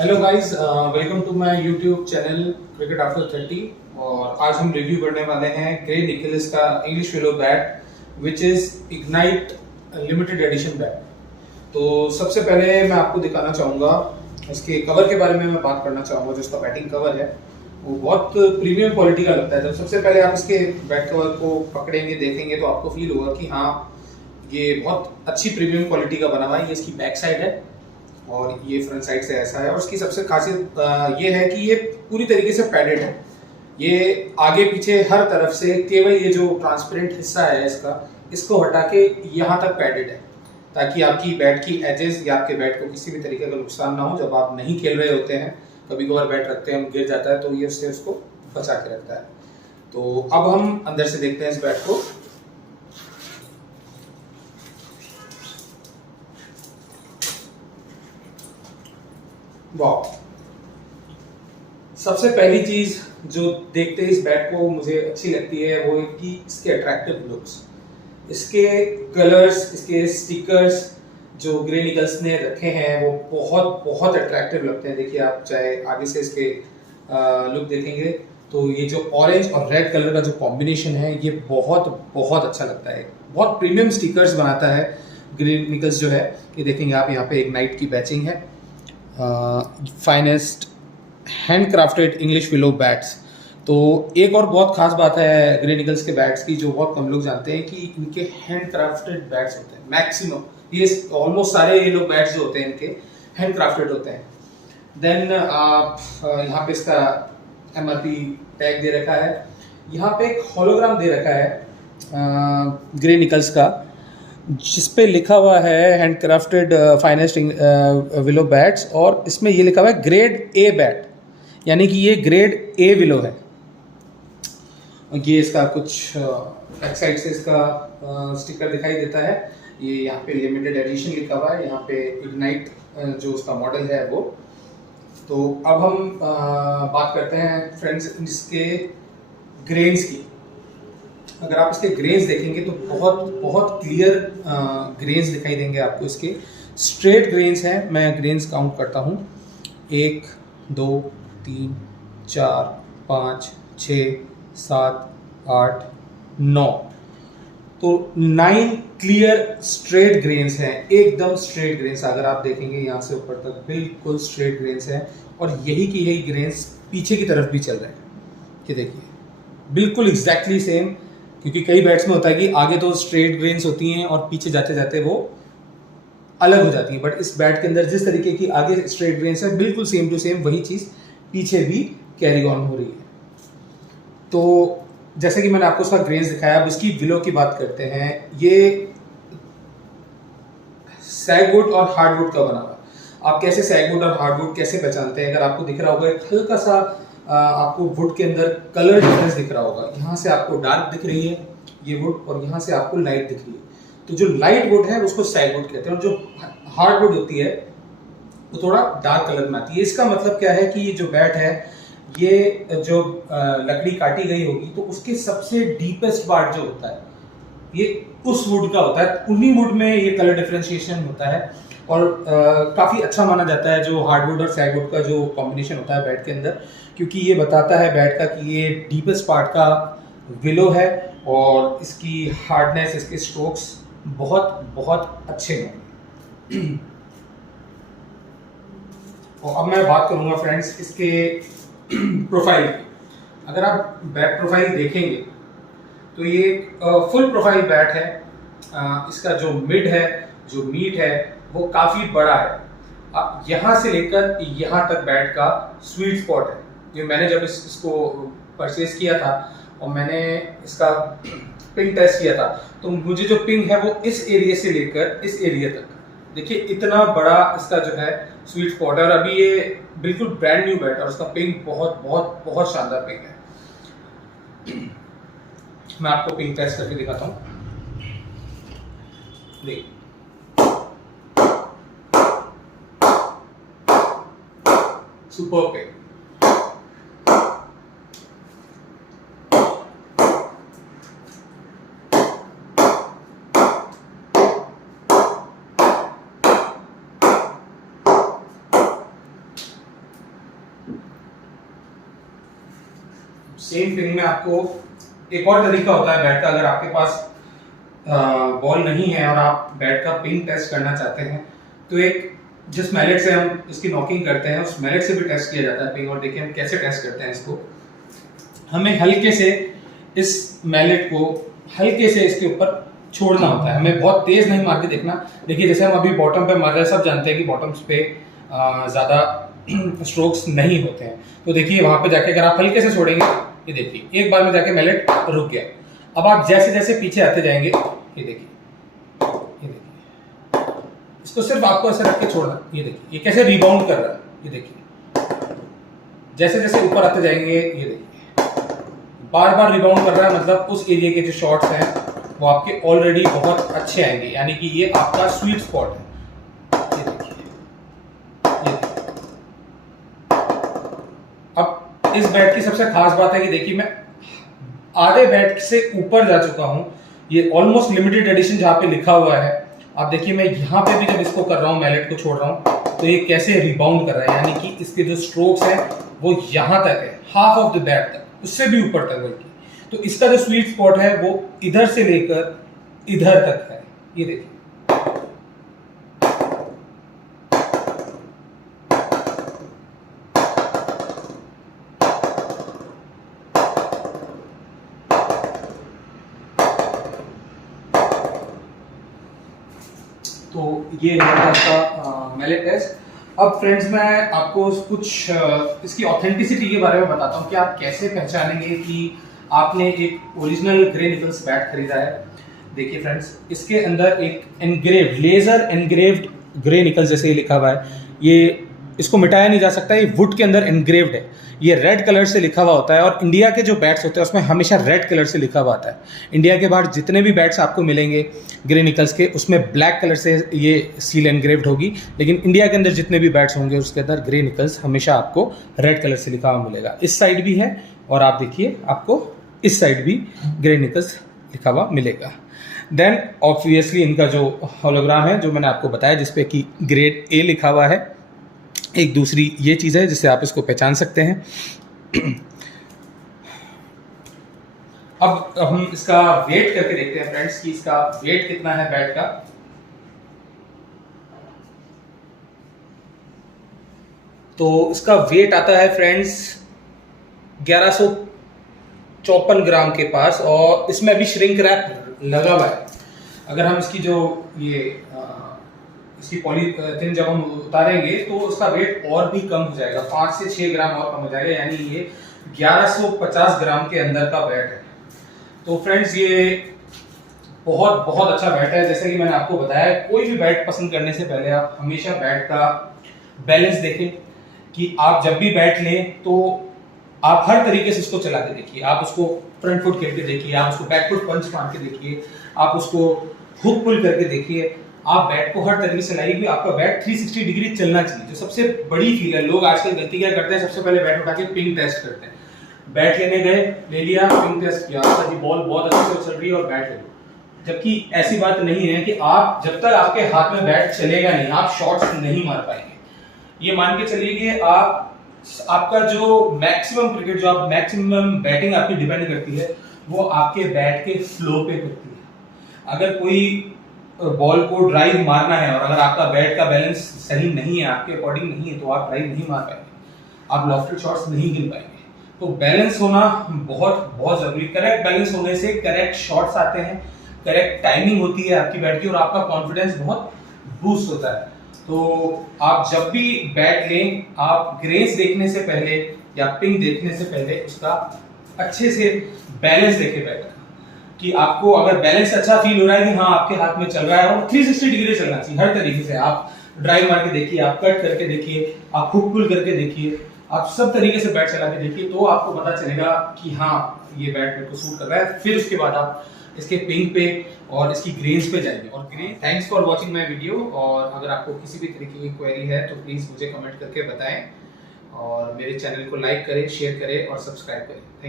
Hello guys, welcome to my YouTube channel cricket after 30। और आज हम रिव्यू करने वाले हैं ग्रे निकल्स का English willow bat which is Ignite limited edition bat. तो सबसे पहले मैं आपको दिखाना चाहूँगा इसके कवर के बारे में। मैं बात करना चाहूँगा जो इसका बैटिंग कवर है वो बहुत प्रीमियम क्वालिटी का लगता है। जब सबसे पहले आप इसके बैट कवर को पकड़ेंगे देखेंगे तो आपको फील होगा कि हाँ, ये बहुत अच्छी प्रीमियम क्वालिटी का बना हुआ है। ये इसकी बैक साइड है और ये फ्रंट साइड से ऐसा है। और इसकी सबसे खासियत ये है कि ये पूरी तरीके से पैडेड है। ये आगे पीछे हर तरफ से केवल ये जो ट्रांसपेरेंट हिस्सा है इसको हटा के यहाँ तक पैडेड है, ताकि आपकी बैट की एजेस या आपके बैट को किसी भी तरीके का नुकसान ना हो। जब आप नहीं खेल रहे होते हैं, कभी कभार बैट रखते हैं गिर जाता है, तो ये उससे उसको बचा के रखता है। तो अब हम अंदर से देखते हैं इस बैट को। वाह, सबसे पहली चीज जो देखते हैं इस बैट को मुझे अच्छी लगती है वो है कि इसके अट्रैक्टिव लुक्स, इसके कलर्स, इसके स्टिकर्स जो ग्रे निकल्स ने रखे हैं वो बहुत बहुत अट्रैक्टिव लगते हैं। देखिए, आप चाहे आगे से इसके लुक देखेंगे तो ये जो ऑरेंज और रेड कलर का जो कॉम्बिनेशन है ये बहुत बहुत अच्छा लगता है। बहुत प्रीमियम स्टिकर्स बनाता है ग्रे निकल्स जो है। ये देखेंगे आप, यहाँ पे इग्नाइट की बैचिंग है, finest hand crafted English willow bats. तो एक और बहुत खास बात है ग्रे निकल्स के बैट्स की जो बहुत कम लोग जानते हैं कि इनके हैंड क्राफ्टेड बैट्स होते हैं। मैक्सिमम ये ऑलमोस्ट सारे ये लोग बैट्स जो होते हैं इनके हैंड क्राफ्टेड होते हैं। देन आप यहाँ पे इसका MRP टैग दे रखा है। यहाँ पे एक होलोग्राम दे रखा है ग्रे निकल्स का, जिस पे लिखा हुआ है hand crafted finest willow bats, और इसमें ये लिखा हुआ है ग्रेड ए बैट, यानी कि ये ग्रेड ए विलो है। ये इसका कुछ बैक साइड से इसका स्टिकर दिखाई देता है। ये यहाँ पे लिमिटेड एडिशन लिखा हुआ है, यहाँ पे इग्नाइट जो उसका मॉडल है वो। तो अब हम बात करते हैं फ्रेंड्स इसके ग्रेन्स की। अगर आप इसके ग्रेन्स देखेंगे तो बहुत बहुत क्लियर ग्रेन्स दिखाई देंगे आपको। इसके स्ट्रेट ग्रेन्स हैं। मैं ग्रेन्स काउंट करता हूँ, 1 2 3 4 5 6 7 8 9। तो 9 क्लियर स्ट्रेट ग्रेन्स हैं, एकदम स्ट्रेट ग्रेन्स। अगर आप देखेंगे यहाँ से ऊपर तक बिल्कुल स्ट्रेट ग्रेन्स हैं, और यही की यही ग्रेन्स पीछे की तरफ भी चल रहे हैं। ये देखिए, बिल्कुल एग्जैक्टली सेम। क्योंकि कई बैट्स में होता है कि आगे तो स्ट्रेट ग्रेन्स होती हैं और पीछे जाते जाते वो अलग हो जाती हैं, बट इस बैट के अंदर जिस तरीके की आगे स्ट्रेट ग्रेन्स है बिल्कुल सेम टू सेम वही चीज़ पीछे भी कैरी ऑन हो रही है। तो जैसे कि मैंने आपको उसका ग्रेन्स दिखाया, अब उसकी विलो की बात करते हैं। ये सैगवुड और हार्डवुड का बना हुआ है। आप कैसे सैगवुड और हार्डवुड कैसे पहचानते हैं? अगर आपको दिख रहा होगा एक हल्का सा आपको वुड के अंदर कलर डिफरेंस दिख रहा होगा। यहाँ से आपको डार्क दिख रही है ये वुड, और यहाँ से आपको लाइट दिख रही है। तो जो लाइट वुड है उसको सैगवुड कहते हैं, और जो हार्ड वुड होती है वो थोड़ा डार्क कलर में आती है। इसका मतलब क्या है कि ये जो बैट है, ये जो लकड़ी काटी गई होगी तो उसके सबसे डीपेस्ट पार्ट जो होता है ये उस वुड का होता है। उन्हीं वुड में ये कलर डिफरेंशिएशन होता है, और काफ़ी अच्छा माना जाता है जो हार्डवुड और सैगवुड का जो कॉम्बिनेशन होता है बैट के अंदर, क्योंकि ये बताता है बैट का कि ये डीपेस्ट पार्ट का विलो है और इसकी हार्डनेस, इसके स्ट्रोक्स बहुत बहुत अच्छे हैं। और अब मैं बात करूंगा फ्रेंड्स इसके प्रोफाइल की। अगर आप बैट प्रोफाइल देखेंगे तो ये फुल प्रोफाइल बैट है। इसका जो मिड है, जो मीट है, वो काफ़ी बड़ा है। अब यहाँ से लेकर यहाँ तक बैट का स्वीट स्पॉट है। ये मैंने जब इसको परचेज किया था और मैंने इसका पिंग टेस्ट किया था, तो मुझे जो पिंग है वो इस एरिया से लेकर इस एरिया तक, देखिए इतना बड़ा इसका जो है स्वीट स्पॉट है। और अभी ये बिल्कुल ब्रांड न्यू बैट है और उसका पिंग बहुत बहुत बहुत शानदार पिंग है। मैं आपको पिंग टेस्ट करके दिखाता हूँ। देखिए, सुपर पिंग। सेम पिंग में आपको एक और तरीका होता है बैट का। अगर आपके पास बॉल नहीं है और आप बैट का पिंग टेस्ट करना चाहते हैं तो एक जिस मैलेट से हम इसकी नॉकिंग करते हैं उस मैलेट से भी टेस्ट किया जाता है पिंग। और देखिए हम कैसे टेस्ट करते हैं इसको। हमें हल्के से इस मैलेट को हल्के से इसके ऊपर छोड़ना होता है, हमें बहुत तेज नहीं मार के देखना। देखिए जैसे हम अभी बॉटम पे मार रहे हैं, सब जानते हैं कि बॉटम्स पे ज़्यादा स्ट्रोक्स नहीं होते हैं। तो देखिए वहां पे जाके अगर आप हल्के से छोड़ेंगे, ये देखिए एक बार में जाके मैलेट रुक गया। अब आप जैसे जैसे पीछे आते जाएंगे, ये देखिए इसको सिर्फ आपको ऐसे रख के छोड़ना। ये देखिए ये कैसे रिबाउंड कर रहा है, ये देखिए जैसे जैसे ऊपर आते जाएंगे, ये देखिए बार बार रिबाउंड कर रहा है। मतलब उस एरिया के जो शॉट्स हैं वो आपके ऑलरेडी बहुत अच्छे आएंगे, यानी कि ये आपका स्वीट स्पॉट है। ये देखिए अब इस बैट की सबसे खास बात है कि देखिए मैं आधे बैट से ऊपर जा चुका हूं। ये ऑलमोस्ट लिमिटेड एडिशन जहां पे लिखा हुआ है, आप देखिए मैं यहां पे भी जब इसको कर रहा हूं, मैलेट को छोड़ रहा हूं, तो ये कैसे रिबाउंड कर रहा है, यानी कि इसके जो स्ट्रोक्स हैं वो यहां तक है, हाफ ऑफ द बैट तक, उससे भी ऊपर तक बल्कि। तो इसका जो स्वीट स्पॉट है वो इधर से लेकर इधर तक है। ये देखिए तो ये है आपका मैलेट टेस्ट। अब फ्रेंड्स मैं आपको कुछ इसकी ऑथेंटिसिटी के बारे में बताता हूँ कि आप कैसे पहचानेंगे कि आपने एक ओरिजिनल ग्रे निकल्स बैट खरीदा है। देखिए फ्रेंड्स, इसके अंदर एक engraved, laser engraved Gray Nicolls जैसे लिखा हुआ है। ये इसको मिटाया नहीं जा सकता, ये वुड के अंदर एनग्रेव्ड है। ये रेड कलर से लिखा हुआ होता है और इंडिया के जो बैट्स होते हैं उसमें हमेशा रेड कलर से लिखा हुआ आता है। इंडिया के बाहर जितने भी बैट्स आपको मिलेंगे ग्रे निकल्स के, उसमें ब्लैक कलर से ये सील एनग्रेव्ड होगी, लेकिन इंडिया के अंदर जितने भी बैट्स होंगे उसके अंदर ग्रे निकल्स हमेशा आपको रेड कलर से लिखा हुआ मिलेगा। इस साइड भी है और आप देखिए आपको इस साइड भी ग्रे निकल्स लिखा हुआ मिलेगा। देन ऑब्वियसली इनका जो होलोग्राम है जो मैंने आपको बताया, जिसपे कि ग्रेड ए लिखा हुआ है, एक दूसरी ये चीज़ है जिससे आप इसको पहचान सकते हैं। अब हम इसका वेट करके देखते हैं फ्रेंड्स कि इसका वेट कितना है बैट का। तो इसका वेट आता है फ्रेंड्स 1154 ग्राम के पास और इसमें अभी श्रिंक रैप लगा हुआ है। अगर हम इसकी जो ये इसकी पॉलीथिन जब हम उतारेंगे तो उसका वेट और भी कम हो जाएगा, 5 से 6 ग्राम और कम हो जाएगा, यानी ये 1150 ग्राम के अंदर का बैट है। तो फ्रेंड्स ये बहुत बहुत अच्छा बैट है। जैसे कि मैंने आपको बताया, कोई भी बैट पसंद करने से पहले आप हमेशा बैट का बैलेंस देखें कि आप जब भी बैट लें तो आप हर तरीके से इसको चला के देखिए। आप उसको फ्रंट फुट करके देखिए, आप उसको बैक फुट पंच मार के देखिए, आप उसको हुक पुल करके देखिए। आप बैट को हर तरीके से लाइए कि आपका बैट 360 डिग्री चलना चाहिए। जो सबसे बड़ी फील है, लोग आजकल गलती क्या करते हैं, सबसे पहले बैट उठा के पिंग टेस्ट करते हैं। बैट लेने गए, ले लिया, पिंग टेस्ट किया, जी बॉल बहुत अच्छे से चल रही है और बैट ले लो। जबकि ऐसी बात नहीं है कि आप जब तक आपके हाथ में बैट चलेगा नहीं, आप शॉट्स नहीं मार पाएंगे। ये मान के चलिए कि आपका जो मैक्सिमम क्रिकेट, जो आप मैक्सिमम बैटिंग आपकी डिपेंड करती है, वो आपके बैट के फ्लो पे करती है। अगर कोई बॉल को ड्राइव मारना है और अगर आपका बैट का बैलेंस सही नहीं है, आपके अकॉर्डिंग नहीं है, तो आप ड्राइव नहीं मार पाएंगे, आप लॉफ्टेड शॉट्स नहीं गिन पाएंगे। तो बैलेंस होना बहुत बहुत जरूरी। करेक्ट बैलेंस होने से करेक्ट शॉट्स आते हैं, करेक्ट टाइमिंग होती है आपकी बैट की और आपका कॉन्फिडेंस बहुत बूस्ट होता है। तो आप जब भी बैट लें, आप ग्रेस देखने से पहले या पिंग देखने से पहले उसका अच्छे से बैलेंस देखें बैट का, कि आपको अगर बैलेंस अच्छा फील हो रहा है कि हाँ आपके हाथ में चल रहा है, और 360 डिग्री चलना चाहिए हर तरीके से। आप ड्राइव मार के देखिए, आप कट करके देखिए, आप हुक पुल करके देखिए, आप सब तरीके से बैट चला के देखिए, तो आपको पता चलेगा कि हाँ ये बैट मेरे को सूट कर रहा है। फिर उसके बाद आप इसके पिंग पे और इसकी ग्रेन्स पे जाएंगे। और grain, thanks for watching my video. और अगर आपको किसी भी तरीके की क्वेरी है तो प्लीज़ मुझे कमेंट करके बताएं और मेरे चैनल को लाइक करें, शेयर करें और सब्सक्राइब करें। Thank you.